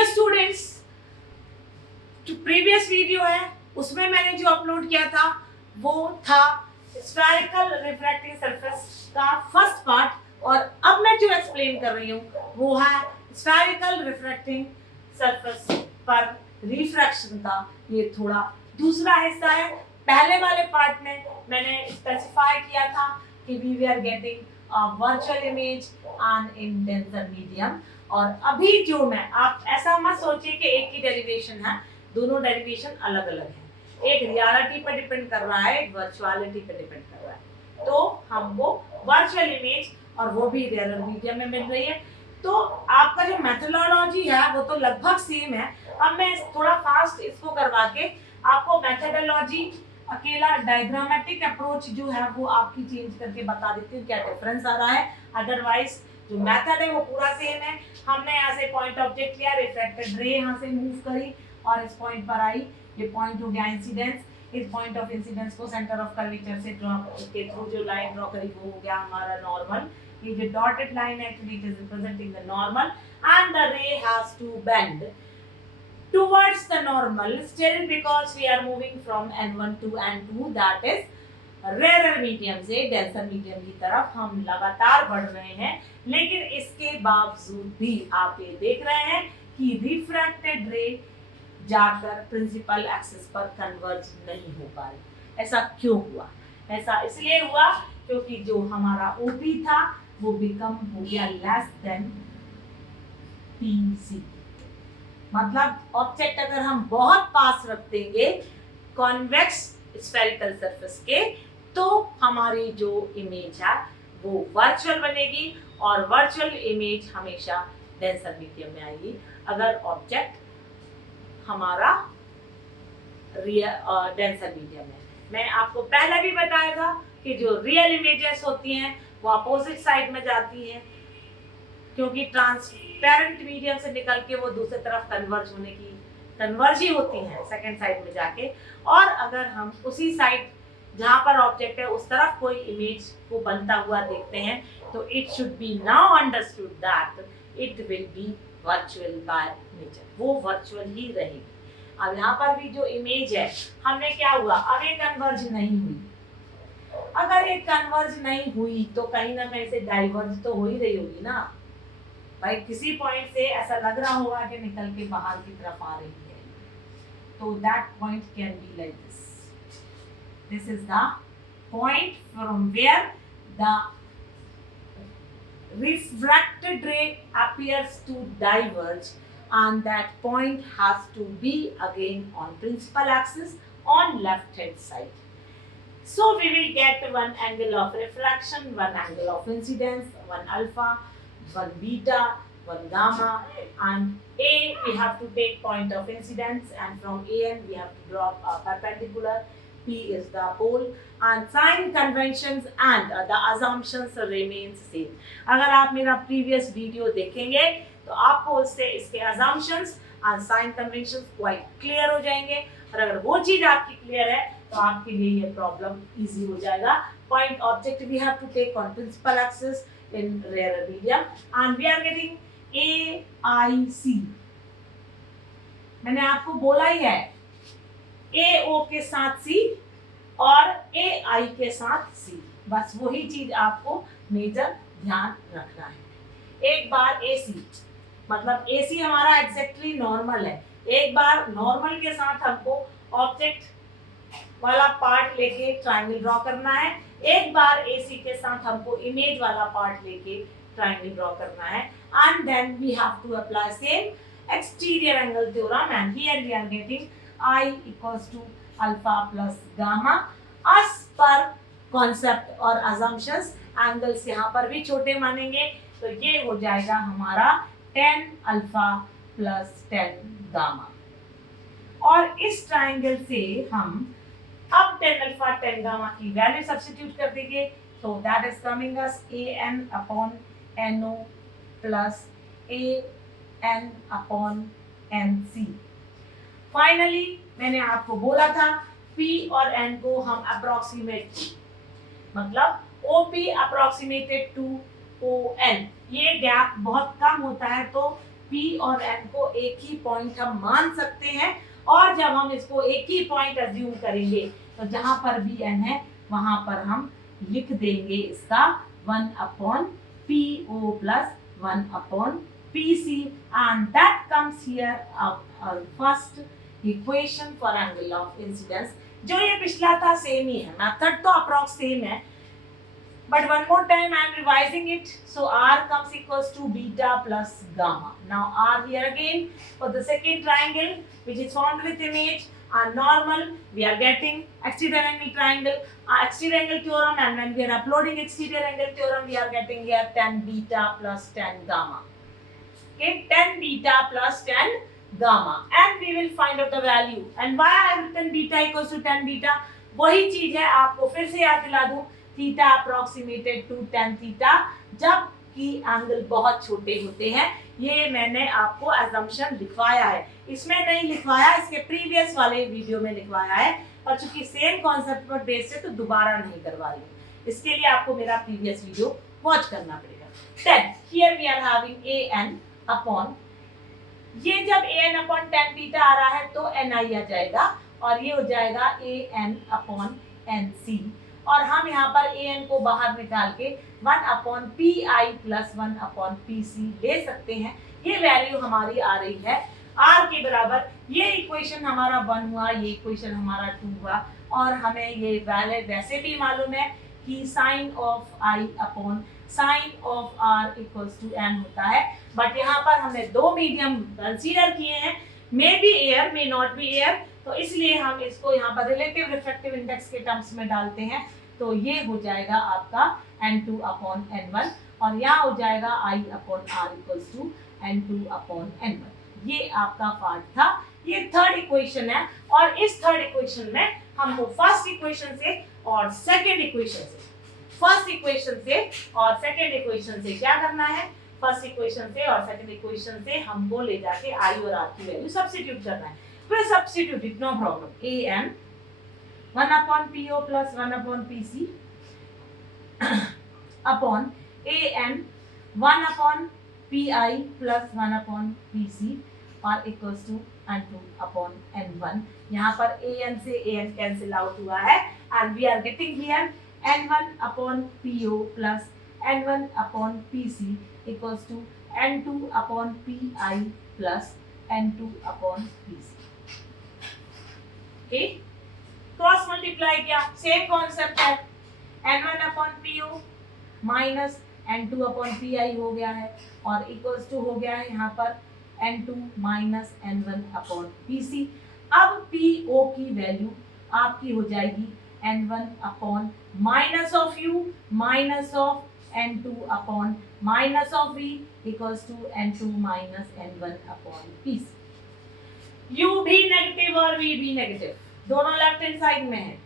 Dear students, जो previous video है उसमें मैंने जो अपलोड किया था वो था स्फेरिकल रिफ्रैक्टिंग सरफेस का फर्स्ट पार्ट, और अब मैं जो एक्सप्लेन कर रही हूँ वो है स्फेरिकल रिफ्रैक्टिंग सरफेस पर रिफ्रैक्शन का ये थोड़ा दूसरा हिस्सा है। पहले वाले पार्ट में मैंने स्पेसिफाई किया था कि we are getting a virtual image on in denser medium, और अभी जो मैं, आप ऐसा मत सोचिए कि एक ही डेरिवेशन है, दोनों डेरिवेशन अलग अलग है। एक रियलिटी पर डिपेंड कर रहा है, एक वर्चुअलिटी पर डिपेंड कर रहा है। तो हमको वर्चुअल इमेज और वो भी रेयर मीडियम में मिल रही है। तो आपका जो मेथोडोलॉजी है वो तो लगभग सेम है। अब मैं थोड़ा फास्ट इसको करवा के आपको मेथोडोलॉजी, अकेला डायग्रामेटिक अप्रोच जो है वो आपकी चेंज करके बता देती हूँ क्या डिफरेंस आ रहा है। अदरवाइज जो मेथड है वो पूरा सेम है। हमने यहाँ से पॉइंट ऑब्जेक्ट लिया, रिफ्रैक्टेड रे यहाँ से मूव करी और इस पॉइंट पर आई, ये पॉइंट हो गया इंसिडेंस। इस पॉइंट ऑफ इंसिडेंस को सेंटर ऑफ कर्वेचर से ड्रॉ के थ्रू जो लाइन ड्रॉ करी वो हो गया हमारा नॉर्मल। ये जो dotted line actually it is representing the normal and the ray has to bend towards the normal still because we are moving from n1 to n2, that is rarer medium से denser medium की तरफ हम लगातार बढ़ रहे हैं। लेकिन इसके बावजूद भी आप ये देख रहे हैं कि रिफ्रैक्टेड रे जाकर प्रिंसिपल एक्सिस पर कन्वर्ज नहीं हो पा रही। ऐसा क्यों हुआ? ऐसा इसलिए हुआ क्योंकि जो हमारा OP था वो बिकम हो गया लेस देन PC। मतलब ऑब्जेक्ट अगर हम बहुत पास रख देंगे कॉन्वेक्स स्फेरिकल सरफेस के, तो हमारी जो इमेज है वो वर्चुअल बनेगी, और वर्चुअल इमेज हमेशा डेंसर मीडियम में आएगी अगर ऑब्जेक्ट हमारा डेंसर मीडियम है। मैं आपको पहले भी बताया था कि जो रियल इमेजेस होती हैं वो अपोजिट साइड में जाती हैं, क्योंकि ट्रांसपेरेंट मीडियम से निकल के वो दूसरी तरफ कन्वर्ज ही होती हैं सेकंड साइड में जाके। और अगर हम उसी साइड जहां पर ऑब्जेक्ट है उस तरफ कोई इमेज को बनता हुआ देखते हैं तो it should be now understood that it will be virtual by nature, वो वर्चुअल ही रहेगी। अब यहाँ पर भी जो इमेज है हमने क्या हुआ, अब ये कन्वर्ज नहीं हुई। अगर ये कन्वर्ज नहीं हुई तो कहीं ना कहीं से डाइवर्ज तो हो ही रही होगी ना भाई, किसी पॉइंट से ऐसा लग रहा होगा कि निकल के बाहर की तरफ आ रही है। तो that point can be like this is the point from where the refracted ray appears to diverge, and that point has to be again on principal axis on left hand side. So we will get one angle of refraction, one angle of incidence, one alpha, one beta, one gamma, and A we have to take point of incidence, and from AN we have to drop a perpendicular. P is the pole, and sign conventions and the assumptions remains same. अगर आप मेरा previous video देखेंगे तो आपको उससे इसके assumptions and sign conventions quite clear हो जाएंगे, और अगर वो चीज आपकी clear है तो आपके लिए ये problem easy हो जाएगा। Point object we have to take on principal axis in rarer medium, and we are getting AIC। मैंने आपको बोला ही है AO के साथ C और AI के साथ C, बस वही चीज आपको मेजर ध्यान रखना है। एक बार AC मतलब AC हमारा एग्जैक्टली नॉर्मल है। एक बार नॉर्मल के साथ हमको ऑब्जेक्ट वाला पार्ट लेके ट्रायंगल ड्रॉ करना है, एक बार AC के साथ हमको इमेज वाला पार्ट लेके ट्रायंगल ड्रॉ करना है, and then we have to apply same exterior angle theorem, and here we are getting I equals to alpha plus gamma as per concept और assumptions। एंगल्स यहाँ पर भी छोटे मानेंगे तो ये हो जाएगा हमारा 10 अल्फा प्लस 10 गामा, और इस ट्राइंगल से हम अब 10 अल्फा 10 गामा की वैल्यू सब्स्टिट्यूट कर देंगे, तो that is coming us AN upon NO plus AN upon NC। Finally मैंने आपको बोला था P और N को हम अप्रोक्सीमेट, मतलब OP अप्रोक्सीमेटेड टू ON, ये गैप बहुत कम होता है तो P और N को एक ही पॉइंट हम मान सकते हैं, और जब हम इसको एक ही पॉइंट अज्यूम करेंगे तो जहां पर भी N है वहां पर हम लिख देंगे इसका 1/PO plus 1/PC, and that comes here our first equation for angle of incidence। जो ये पिछला था सेम ही है, मेथड तो अप्रॉक्स सेम है, but one more time I am revising it, so R comes equals to beta plus gamma. Now R here again for the second triangle which is formed with image and normal, we are getting exterior angle triangle, exterior angle theorem, and when we are uploading exterior angle theorem we are getting here tan beta plus tan gamma. Okay, tan beta plus tan gamma, and we will find out the value, and why I have written beta equals to tan beta, वही चीज है, आपको फिर से याद दिला दूं, theta approximated to tan theta, जबकि एंगल बहुत छोटे होते हैं। ये मैंने आपको असम्पशन लिखवाया है, इसमें नहीं लिखवाया, इसके प्रीवियस वाले वीडियो में लिखवाया है, और चूंकि सेम कॉन्सेप्ट पर बेस्ड है तो दोबारा नहीं करवा रही हूँ, इसके लिए आपको मेरा प्रीवियस वीडियो वॉच करना पड़ेगा। Then here we are having an upon, ये जब an अपॉन tan थीटा आ रहा है तो ni आ जाएगा, और ये हो जाएगा an अपॉन nc, और हम यहाँ पर an को बाहर निकाल के 1/pi प्लस 1/pc ले सकते हैं। ये वैल्यू हमारी आ रही है r के बराबर, ये इक्वेशन हमारा 1 हुआ, ये इक्वेशन हमारा 2 हुआ, और हमें ये वैल्यू वैसे भी मालूम है कि sine of i upon sine of r equals to n होता है, बट यहाँ पर हमने दो मीडियम कंसीडर किए हैं, may be air may not be air, तो इसलिए हम इसको यहाँ पर रिलेटिव रिफ्रैक्टिव इंडेक्स के टर्म्स में डालते हैं, तो ये हो जाएगा आपका n2 अपॉन n1, और यहाँ हो जाएगा I upon r equals to n2 upon n1। ये आपका पार्ट था, ये थर्ड इक्वेशन है, और इस थर्ड इक्वेशन में हमको फर्स्ट इक्वेशन से और सेकंड इक्वेशन से, फर्स्ट इक्वेशन से और सेकंड इक्वेशन से क्या करना है, फर्स्ट इक्वेशन से और सेकंड इक्वेशन से हमको ले जाके I और R की वैल्यू सब्स्टिट्यूट करना है। फिर substitute it, no problem, an 1/PO plus 1/PC upon an 1/PI plus 1/PC और equals to n2 upon n1। यहाँ पर an से an cancel out हुआ है, and we are getting here n1/PO plus n1/PC equals to n2/PI plus n2/PC। okay, cross multiply किया, same concept है, n1/PO minus n2/PI हो गया है, और इक्वल्स टू हो गया है यहाँ पर n2 माइनस n1/PC। अब PO की वैल्यू आपकी हो जाएगी n1 upon minus of u minus of n2 upon minus of v equals to n2 minus n1/PC। u भी नेगेटिव और v भी नेगेटिव, दोनों लेफ्ट हैंड साइड में है,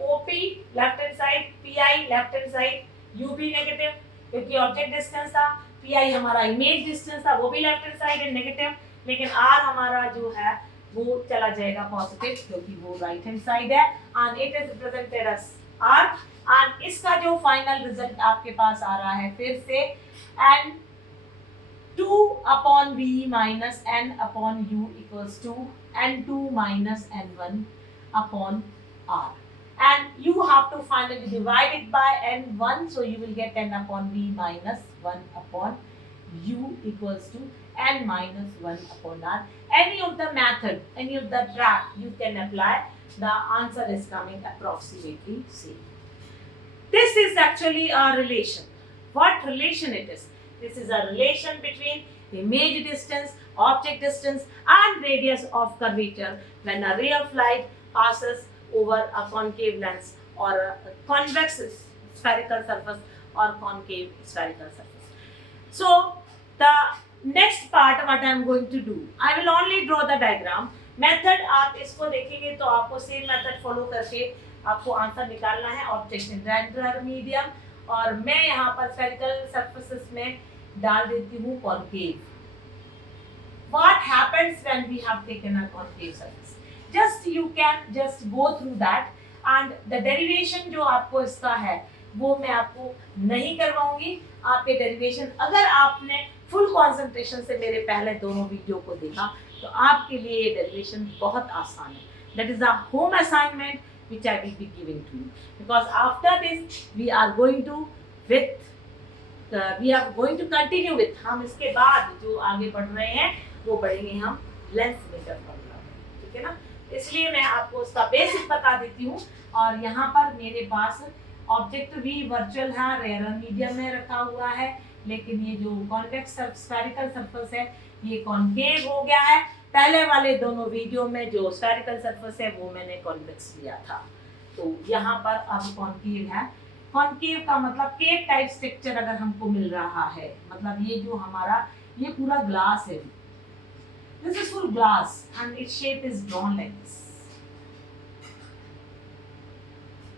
OP left hand side, PI left hand side, UP negative क्योंकि object distance था, PI हमारा image distance था, वो भी लेफ्ट हैंड साइड है नेगेटिव, लेकिन R हमारा जो है वो चला जाएगा पॉजिटिव क्योंकि वो राइट हैंड साइड है, and it is represented as R, एंड इसका जो फाइनल रिजल्ट आपके पास आ रहा है फिर से n2/v minus n/u equals to n2 minus n1/r, and you have to finally divide it by n1, so you will get n/v minus 1/u equals to n minus 1/r. Any of the method, any of the track you can apply, the answer is coming approximately same. This is actually a relation. What relation it is? This is a relation between image distance, object distance and radius of curvature when a ray of light passes over a concave lens or a convex spherical surface or concave spherical surface. So the next part what I am going to do, I will only draw the diagram. Method आप इसको देखेंगे तो आपको same method follow करके आपको answer निकालना है object in rectangular medium, और मैं यहाँ पर स्फेरिकल सरफेसेस में डाल देती हूँ concave. What happens when we have taken a concave surface? Just you can just go through that, and the derivation जो आपको इसका है वो मैं आपको नहीं करवाऊंगी। आपके डेरिवेशन अगर आपने फुल कंसंट्रेशन से मेरे पहले दोनों वीडियो को देखा तो आपके लिए ये डेरिवेशन बहुत आसान है. That is a home assignment which I will be giving to you, because after this we are going to continue with, हम इसके बाद जो आगे बढ़ रहे हैं वो बढ़ेंगे हम लेंस मीटर फॉर्मूला, ठीक है ना. इसलिए मैं आपको उसका बेसिक बता देती हूँ. और यहाँ पर मेरे पास ऑब्जेक्ट भी वर्चुअल है, रेयर मीडियम में रखा हुआ है, लेकिन ये जो कॉन्वेक्स स्फेरिकल सरफेस है ये कॉन्केव हो गया है. पहले वाले दोनों वीडियो में जो स्फेरिकल सरफेस है वो मैंने कॉन्वेक्स लिया था. तो यहाँ पर अब कॉन्केव है. कॉन्केव का मतलब केव टाइप स्ट्रक्चर अगर हमको मिल रहा है, मतलब ये जो हमारा ये पूरा ग्लास है, this is full glass and its shape is drawn like this.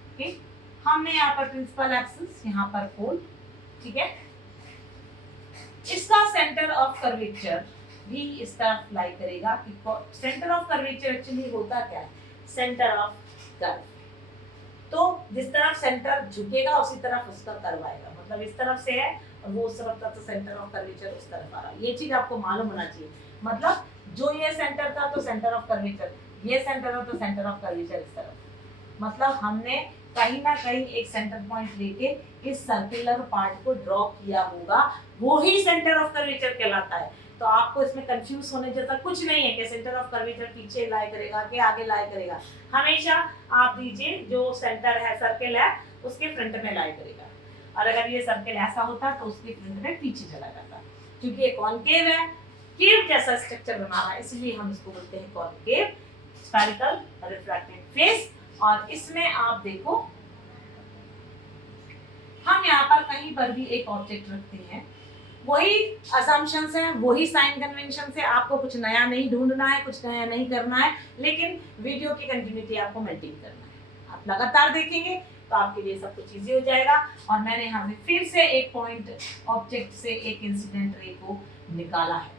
Okay, हमने यहाँ पर प्रिंसिपल एक्सिस, यहाँ पर पोल, ठीक है. इसका सेंटर ऑफ कर्वेचर भी इस तरफ लाई करेगा कि सेंटर ऑफ कर्वेचर एक्चुअली होता क्या है, सेंटर ऑफ कर्व. तो जिस तरफ सेंटर झुकेगा उसी तरफ उसका कर्व आएगा. मतलब इस तरफ से है और वो उस तरफ था तो सेंटर ऑफ कर्वेचर उस तरफ आ रहा है. ये चीज आपको मालूम होना चाहिए. मतलब जो ये सेंटर था तो सेंटर ऑफ कर्वेचर, ये सेंटर हो तो सेंटर ऑफ कर्वेचर इस तरफ. मतलब हमने कहीं ना कहीं एक सेंटर पॉइंट लेके इस सर्कुलर पार्ट को ड्रॉ किया होगा, वो ही सेंटर ऑफ कर्वेचर कहलाता है. तो आपको इसमें कंफ्यूज होने जैसा कुछ नहीं है कि सेंटर ऑफ कर्वेचर पीछे लाई करेगा कि आगे लाई करेगा. हमेशा आप दीजिए जो सेंटर है, सर्कल है, उसके फ्रंट में लाई करेगा. और अगर ये सर्कल ऐसा होता तो उसके फ्रंट में पीछे चला जाता. क्योंकि ये कॉन्केव है, केव जैसा स्ट्रक्चर बना रहा है, इसलिए हम इसको बोलते हैं कॉन्केव स्फेरिकल रिफ्रैक्टेड फेस. और इसमें आप देखो हम यहाँ पर कहीं पर भी एक ऑब्जेक्ट रखते हैं, वही असम्पशंस हैं, वही साइन कन्वेंशन है. आपको कुछ नया नहीं ढूंढना है, कुछ नया नहीं करना है, लेकिन वीडियो की कंटिन्यूटी आपको मेंटेन करना है. आप लगातार देखेंगे तो आपके लिए सब कुछ इजी हो जाएगा. और मैंने यहाँ से फिर से एक पॉइंट ऑब्जेक्ट से एक इंसिडेंट रे को निकाला है.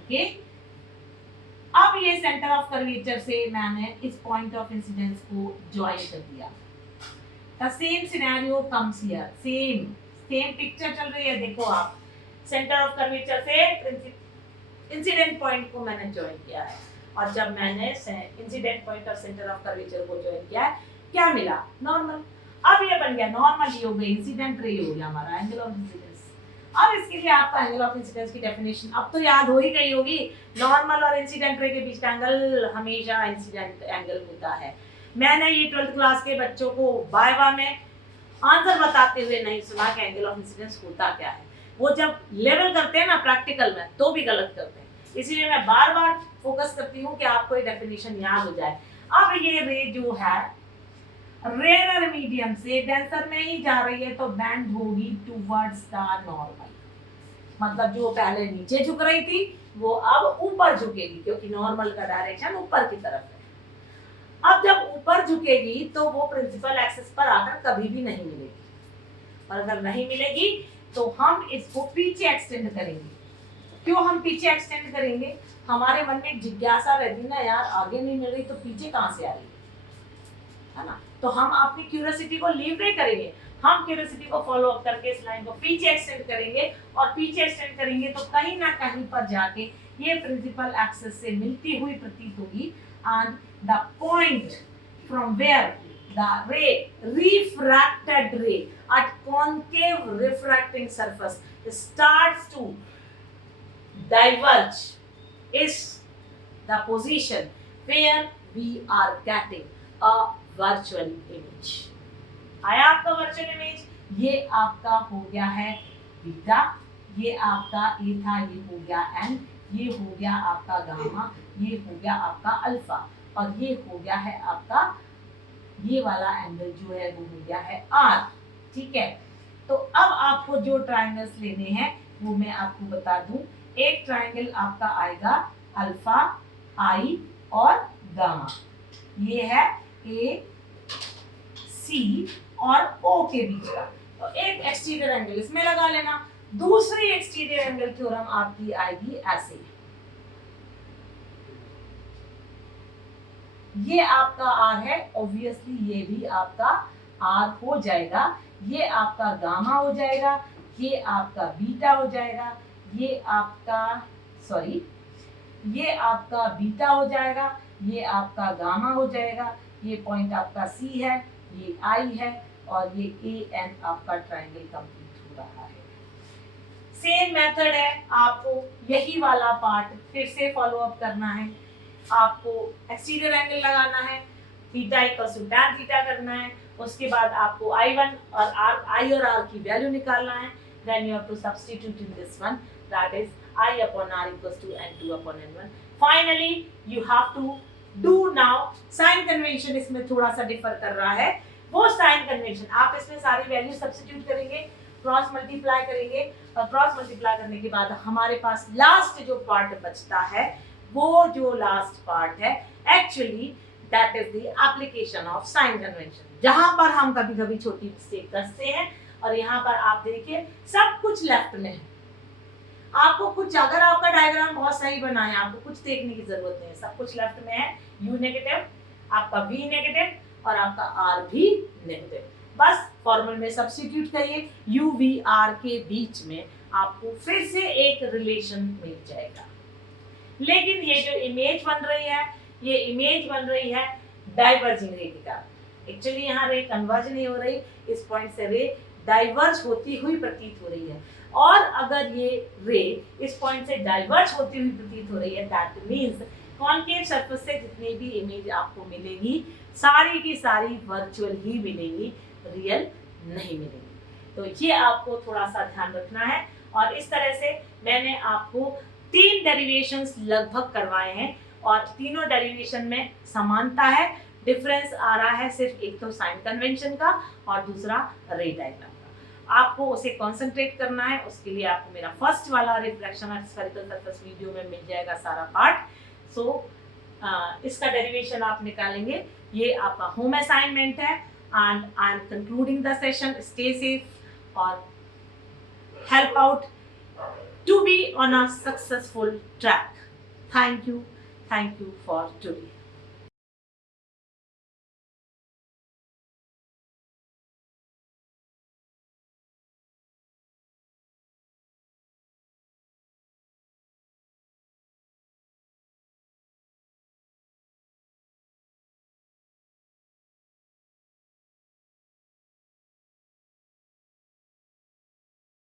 ओके, अब ये सेंटर ऑफ कर्वेचर से मैंने इस पॉइंट ऑफ इंसिडेंस को ज्वाइन कर दिया. The same scenario comes here. Same picture चल रही है. देखो आप, सेंटर ऑफ कर्वेचर से इंसिडेंट पॉइंट को मैंने ज्वाइन किया है. और जब मैंने इंसिडेंट पॉइंट और सेंटर ऑफ कर्वेचर को ज्वाइन किया है, क्या मिला? नॉर्मल. अब ये बन गया नॉर्मल, ये हो गई इंसिडेंट रे, हो गया हमारा एंगल ऑफ इंसिडेंस. अब इसके लिए आपका एंगल ऑफ इंसिडेंस की डेफिनेशन अब तो याद हो ही गई होगी. नॉर्मल और इंसिडेंट रे के बीच का एंगल हमेशा इंसिडेंट एंगल होता है. मैंने ये 12th क्लास के बच्चों को वाइवा में आंसर बताते हुए नहीं सुना कि एंगल ऑफ इंसिडेंस होता क्या है. वो जब लेवल करते हैं ना प्रैक्टिकल में तो भी गलत करते हैं. इसलिए मैं बार बार फोकस करती हूँ कि आपको ये डेफिनेशन याद हो जाए. अब ये रे जो है रेयर मीडियम से डेंसर में ही जा रही है तो बैंड होगी टुवर्ड्स द नॉर्मल. मतलब जो पहले नीचे झुक रही थी वो अब ऊपर झुकेगी, क्योंकि नॉर्मल का डायरेक्शन ऊपर की तरफ है. अब जब ऊपर झुकेगी तो वो प्रिंसिपल एक्सिस पर आकर कभी भी नहीं मिलेगी. और अगर नहीं मिलेगी तो हम इसको पीछे एक्सटेंड करेंगे. क्यों हम पीछे एक्सटेंड करेंगे? हमारे मन में जिज्ञासा रहती ना, यार आगे नहीं मिल रही तो पीछे कहाँ से आ रही है ना. तो हम अपनी क्यूरियोसिटी को लीव नहीं करेंगे, हम क्यूरियोसिटी को फॉलो अप करके इस लाइन को पीछे एक्सटेंड करेंगे. और पीछे एक्सटेंड करेंगे तो कहीं ना कहीं पर जाके ये प्रिंसिपल एक्सिस से मिलती हुई प्रतीत होगी. And the point from where the ray, refracted ray at concave refracting surface starts to diverge is the position where we are getting a virtual image. आया आपका वर्चुअल इमेज. ये आपका हो गया है बीटा, ये आपका ए था, ये हो गया एन, ये हो गया आपका गामा, ये हो गया आपका अल्फा, और ये हो गया है आपका ये वाला एंगल जो है वो हो गया है आर. ठीक है, तो अब आपको जो ट्रायंगल्स लेने हैं वो मैं आपको बता दूं. एक ट्रायंगल आपका आएगा अल्फा, आई और गामा. ये है ए सी और ओ के बीच का. तो एक एक्सटीरियर एंगल इसमें लगा लेना. दूसरी एक्सटीरियर एंगल थ्योरम आपकी आएगी ऐसे. ये आपका आर है, ऑब्वियसली ये भी आपका आर हो जाएगा. ये आपका गामा हो जाएगा, ये आपका बीटा हो जाएगा, ये आपका बीटा हो जाएगा, ये आपका गामा हो जाएगा, ये पॉइंट आपका सी है, ये आई है, और ये ए एन आपका ट्रायंगल कंप्लीट हो रहा है। सेम मेथड है, आपको यही वाला पार्ट फिर से फॉलो अप करना है। आपको एक्सटीरियर एंगल लगाना है, theta equals to tan theta करना है, उसके बाद आपको I1 और I और R की वैल्यू निकालना है। Then you have to substitute in this one, that is I upon R equals to N2 upon N1. Finally, you have to do now sign convention, इसमें थोड़ा सा डिफर कर रहा है। वो साइन कन्वेंशन आप इसमें सारी वैल्यू सब्स्टिट्यूट करेंगे, क्रॉस मल्टीप्लाई करेंगे, और क्रॉस मल्टीप्लाई करने के बाद हमारे पास लास्ट जो पार्ट बचता है, वो जो लास्ट पार्ट है actually that is the application of sine convention, जहां पर हम कभी कभी छोटी मिस्टेक करते हैं। और यहाँ पर आप देखिए सब कुछ लेफ्ट में है, आपको कुछ, अगर आपका डायग्राम बहुत सही बना है, आपको कुछ देखने की जरूरत नहीं है, सब कुछ लेफ्ट में है। U नेगेटिव, आपका V नेगेटिव और आपका R भी नेगेटिव। बस फॉर्मूले में सब्स्टिट्यूट करिए, U V R के बीच में आपको फिर से एक रिलेशन मिल जाएगा। लेकिन ये जो इमेज बन रही है, ये इमेज बन रही है डाइवर्जिंग रे के कारण। एक्चुअली यहाँ रे कन्वर्ज नहीं हो रही, इस पॉइंट से रे डाइवर्ज होती हुई प्रतीत हो रही है। और अगर ये रे इस पॉइंट से डाइवर्ज होती हुई प्रतीत हो रही है, दैट मींस कॉन्केव सरफेस से जितनी भी इमेज आपको मिलेगी, सारी की सारी वर्चुअल ही मिलेगी, रियल नहीं मिलेगी। तो ये आपको थोड़ा सा ध्यान रखना है। और इस तरह से मैंने आपको 3 डेरिवेशंस लगभग करवाए हैं, और तीनों डेरिवेशन में समानता है, डिफरेंस आ रहा है सिर्फ एक तो साइन कन्वेंशन का और दूसरा रे डायग्राम का। आपको उसे कंसंट्रेट करना है, उसके लिए आपको मेरा फर्स्ट वाला reflection of spherical surface video में मिल जाएगा सारा पार्ट। सो इसका डेरिवेशन आप निकालेंगे। ये आपका होम असाइनमेंट है, and I am concluding the session. Stay safe और help out to be on a successful track. Thank you for today.